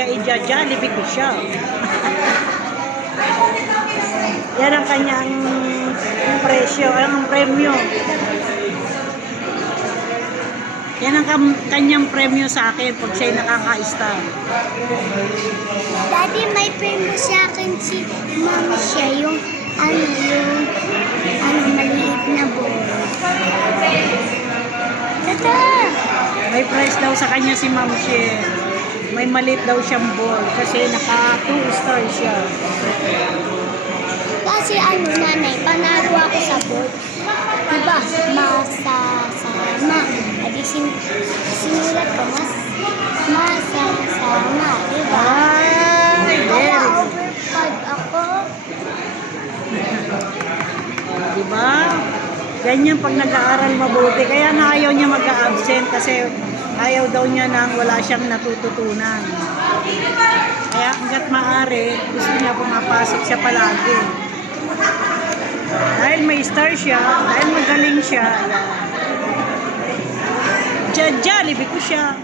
kaya i-Jollibee ko siya. Yan ang kanyang presyo, ang premyo. Yan ang kanyang premyo sa akin pag siya'y nakaka-star. Daddy, may premyo sa akin si Ma'am siya, yung maliit na ball. Tata! May prize daw sa kanya si Ma'am She. May maliit daw siyang ball kasi naka 2 star siya. Kasi nanay, panalo ako sa board. Diba? Masasama. Adi sinulat ko, masasama. Diba? Ay, Kaya very good. overpad ako. Diba? Ganyan pag nag-aaral mabuti. Kaya nga ayaw niya mag-absent kasi ayaw daw niya nang wala siyang natututunan. Kaya hanggat maaari, gusto niya pumapasok siya palagi. Dahil may star siya, dahil magaling siya, Jollibee ko siya.